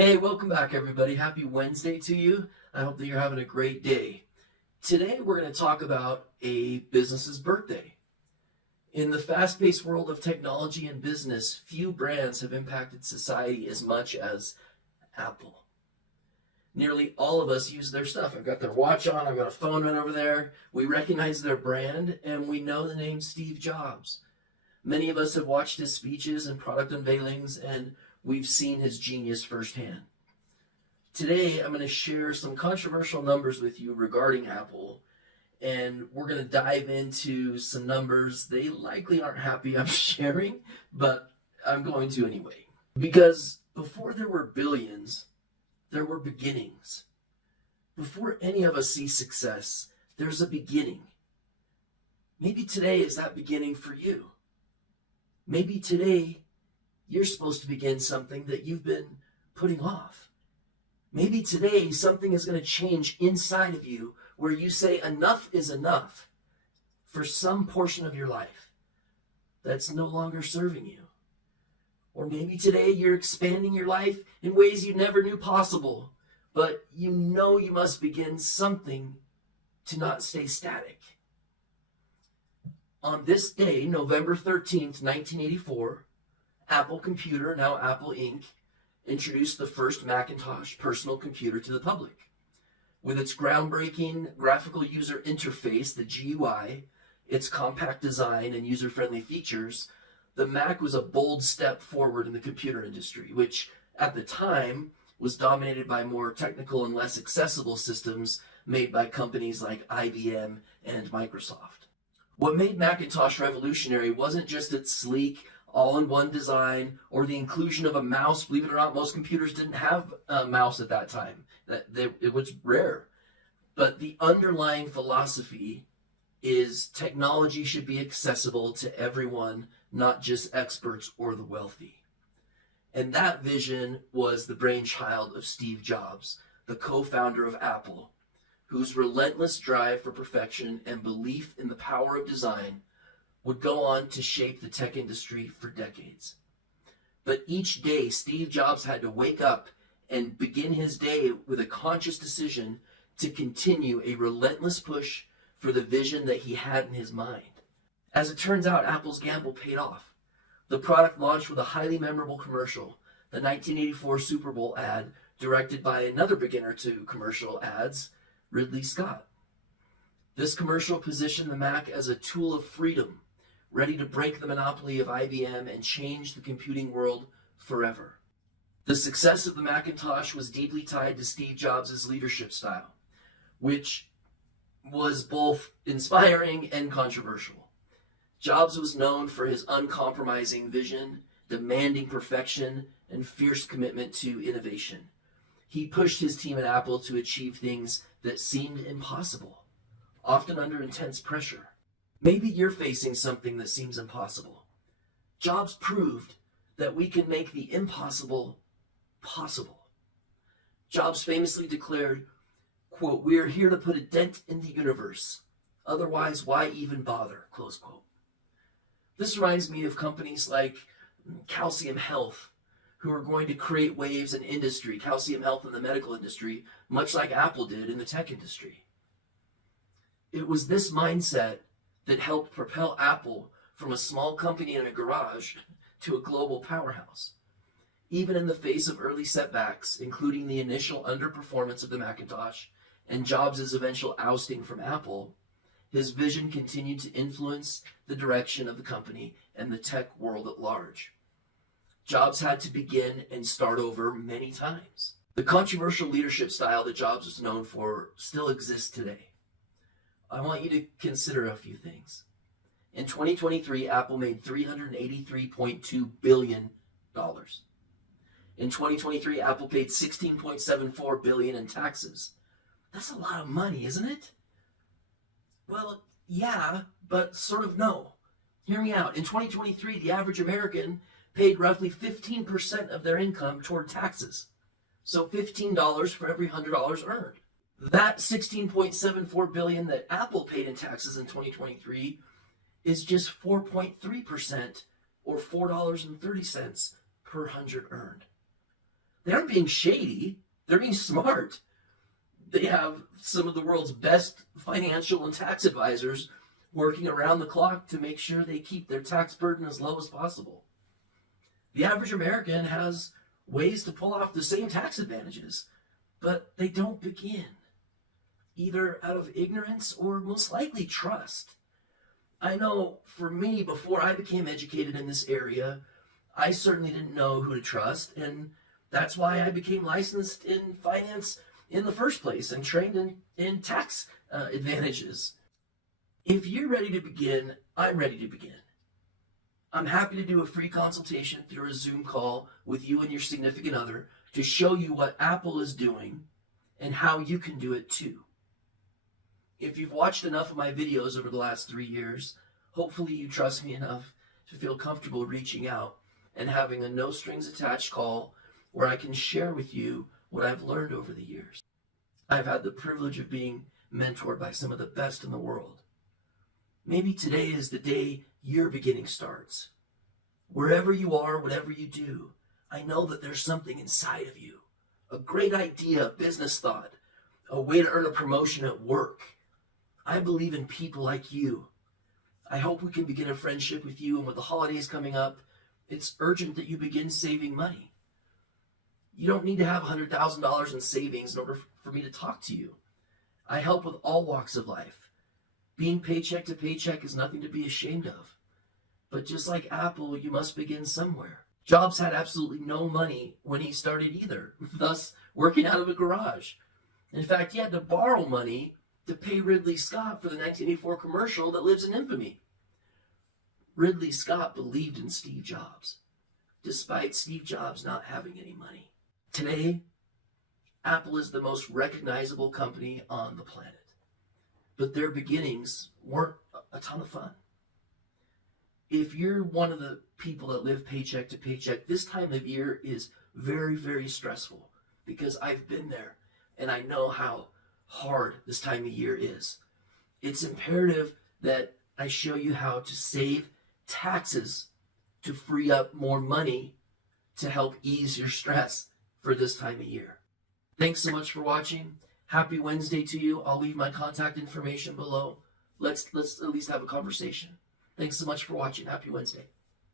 Hey, welcome back, everybody. Happy Wednesday to you. I hope that you're having a great day. Today, we're going to talk about a business's birthday. In the fast-paced world of technology and business, few brands have impacted society as much as Apple. Nearly all of us use their stuff. I've got their watch on, I've got a phone right over there. We recognize their brand, and we know the name Steve Jobs. Many of us have watched his speeches and product unveilings, and we've seen his genius firsthand. Today, I'm going to share some controversial numbers with you regarding Apple, and we're going to dive into some numbers they likely aren't happy I'm sharing, but I'm going to anyway. Because before there were billions, there were beginnings. Before any of us see success, there's a beginning. Maybe today is that beginning for you. Maybe today you're supposed to begin something that you've been putting off. Maybe today something is going to change inside of you where you say enough is enough for some portion of your life that's no longer serving you. Or maybe today you're expanding your life in ways you never knew possible, but you know you must begin something to not stay static. On this day, November 13th, 1984, Apple Computer, now Apple Inc., introduced the first Macintosh personal computer to the public. With its groundbreaking graphical user interface, the GUI, its compact design and user-friendly features, the Mac was a bold step forward in the computer industry, which at the time was dominated by more technical and less accessible systems made by companies like IBM and Microsoft. What made Macintosh revolutionary wasn't just its sleek, all-in-one design or the inclusion of a mouse. Believe it or not, most computers didn't have a mouse at that time. It was rare. But the underlying philosophy is technology should be accessible to everyone, not just experts or the wealthy. And that vision was the brainchild of Steve Jobs, the co-founder of Apple, whose relentless drive for perfection and belief in the power of design would go on to shape the tech industry for decades. But each day, Steve Jobs had to wake up and begin his day with a conscious decision to continue a relentless push for the vision that he had in his mind. As it turns out, Apple's gamble paid off. The product launched with a highly memorable commercial, the 1984 Super Bowl ad, directed by another beginner to commercial ads, Ridley Scott. This commercial positioned the Mac as a tool of freedom, ready to break the monopoly of IBM and change the computing world forever. The success of the Macintosh was deeply tied to Steve Jobs' leadership style, which was both inspiring and controversial. Jobs was known for his uncompromising vision, demanding perfection, and fierce commitment to innovation. He pushed his team at Apple to achieve things that seemed impossible, often under intense pressure. Maybe you're facing something that seems impossible. Jobs proved that we can make the impossible possible. Jobs famously declared, quote, "We are here to put a dent in the universe. Otherwise, why even bother?" Close quote. This reminds me of companies like Calcium Health, who are going to create waves in industry, Calcium Health in the medical industry, much like Apple did in the tech industry. It was this mindset that helped propel Apple from a small company in a garage to a global powerhouse. Even in the face of early setbacks, including the initial underperformance of the Macintosh and Jobs' eventual ousting from Apple, his vision continued to influence the direction of the company and the tech world at large. Jobs had to begin and start over many times. The controversial leadership style that Jobs was known for still exists today. I want you to consider a few things. In 2023, Apple made $383.2 billion. In 2023, Apple paid $16.74 billion in taxes. That's a lot of money, isn't it? Well, yeah, but sort of no. Hear me out. In 2023, the average American paid roughly 15% of their income toward taxes. So $15 for every $100 earned. That $16.74 billion that Apple paid in taxes in 2023 is just 4.3%, or $4.30 per 100 earned. They aren't being shady. They're being smart. They have some of the world's best financial and tax advisors working around the clock to make sure they keep their tax burden as low as possible. The average American has ways to pull off the same tax advantages, but they don't begin, either out of ignorance or most likely trust. I know for me, before I became educated in this area, I certainly didn't know who to trust, and that's why I became licensed in finance in the first place and trained in tax advantages. If you're ready to begin, I'm ready to begin. I'm happy to do a free consultation through a Zoom call with you and your significant other to show you what Apple is doing and how you can do it too. If you've watched enough of my videos over the last 3 years, hopefully you trust me enough to feel comfortable reaching out and having a no strings attached call where I can share with you what I've learned over the years. I've had the privilege of being mentored by some of the best in the world. Maybe today is the day your beginning starts. Wherever you are, whatever you do, I know that there's something inside of you. A great idea, a business thought, a way to earn a promotion at work. I believe in people like you. I hope we can begin a friendship with you, and with the holidays coming up, it's urgent that you begin saving money. You don't need to have $100,000 in savings in order for me to talk to you. I help with all walks of life. Being paycheck to paycheck is nothing to be ashamed of. But just like Apple, you must begin somewhere. Jobs had absolutely no money when he started either, thus working out of a garage. In fact, he had to borrow money to pay Ridley Scott for the 1984 commercial that lives in infamy. Ridley Scott believed in Steve Jobs, despite Steve Jobs not having any money. Today, Apple is the most recognizable company on the planet. But their beginnings weren't a ton of fun. If you're one of the people that live paycheck to paycheck, this time of year is very, very stressful because I've been there and I know how hard this time of year is. It's imperative that I show you how to save taxes to free up more money to help ease your stress for this time of year. Thanks so much for watching. Happy Wednesday to you. I'll leave my contact information below. Let's at least have a conversation. Thanks so much for watching. Happy Wednesday.